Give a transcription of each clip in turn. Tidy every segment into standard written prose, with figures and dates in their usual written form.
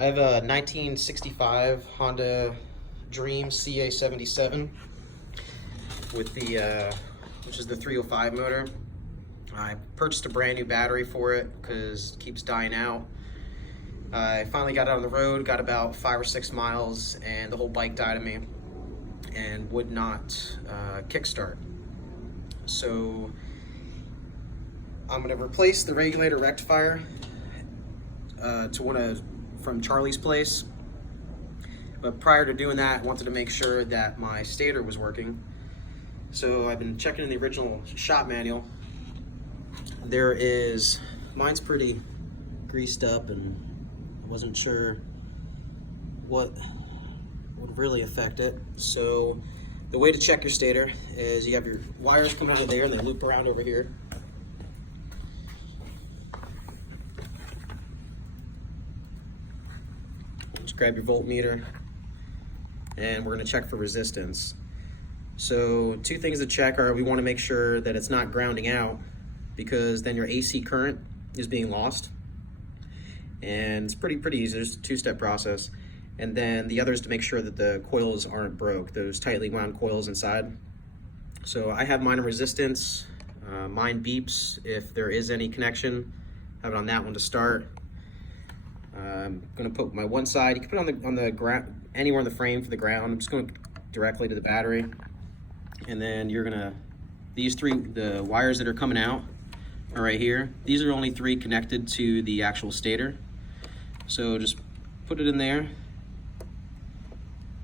I have a 1965 Honda Dream CA77 with the, which is the 305 motor. I purchased a brand new battery for it because it keeps dying out. I finally got out on the road, got about 5 or 6 miles, and the whole bike died on me and would not kickstart. So I'm gonna replace the regulator rectifier to from Charlie's place. But prior to doing that, I wanted to make sure that my stator was working. So I've been checking in the original shop manual. Mine's pretty greased up, and I wasn't sure what would really affect it. So the way to check your stator is you have your wires come out of there and they loop around over here. Just grab your voltmeter, and we're going to check for resistance. So 2 things to check are, we want to make sure that it's not grounding out, because then your AC current is being lost. And it's pretty easy. There's a 2-step process. And then the other is to make sure that the coils aren't broke, those tightly wound coils inside. So I have mine in resistance. Mine beeps if there is any connection. Have it on that one to start. I'm gonna put my one side. You can put it on the ground, anywhere on the frame for the ground. I'm just going directly to the battery. And then you're gonna, the wires that are coming out are right here. These are only 3 connected to the actual stator. So just put it in there,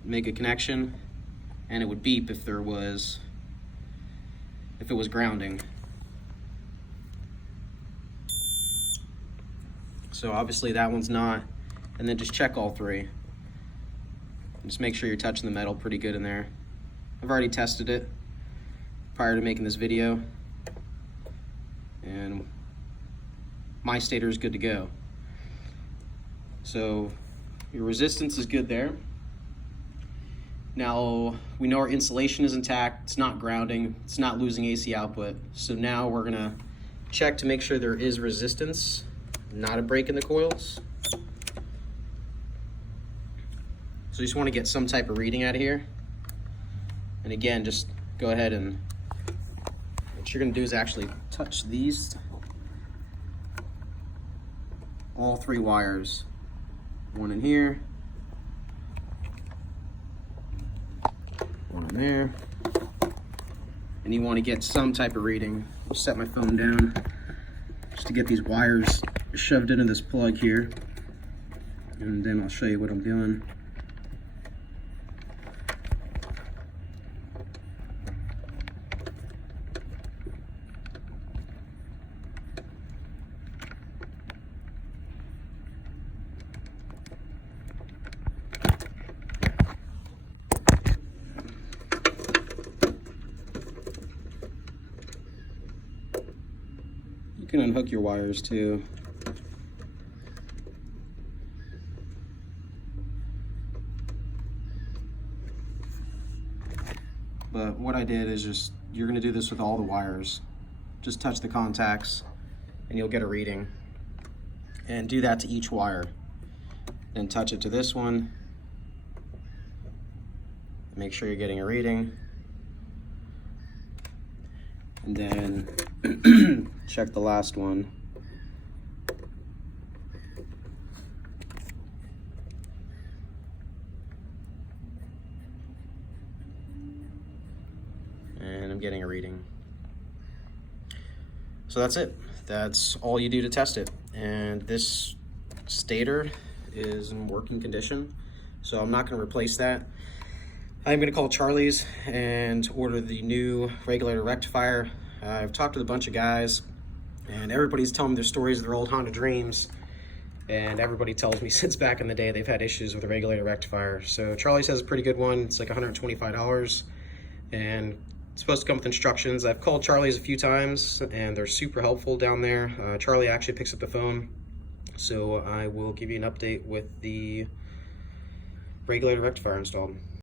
make a connection, and it would beep if it was grounding. So obviously that one's not. And then just check all 3. Just make sure you're touching the metal pretty good in there. I've already tested it prior to making this video, and my stator is good to go. So your resistance is good there. Now we know our insulation is intact, it's not grounding, it's not losing AC output. So now we're gonna check to make sure there is resistance, not a break in the coils. So you just want to get some type of reading out of here. And again, just go ahead, and what you're going to do is actually touch these, all 3 wires. One in here, one in there, and you want to get some type of reading. I'll set my phone down just to get these wires shoved into this plug here, and then I'll show you what I'm doing. You can unhook your wires too. But what I did is you're gonna do this with all the wires. Just touch the contacts and you'll get a reading. And do that to each wire. Then touch it to this one. Make sure you're getting a reading. And then check the last one. And I'm getting a reading. So that's it. That's all you do to test it. And this stator is in working condition, so I'm not going to replace that. I'm going to call Charlie's and order the new regulator rectifier. I've talked to a bunch of guys, and everybody's telling me their stories of their old Honda Dreams, and everybody tells me since back in the day they've had issues with the regulator rectifier. So Charlie's has a pretty good one. It's like $125, and it's supposed to come with instructions. I've called Charlie's a few times, and they're super helpful down there. Charlie actually picks up the phone, so I will give you an update with the regulator rectifier installed.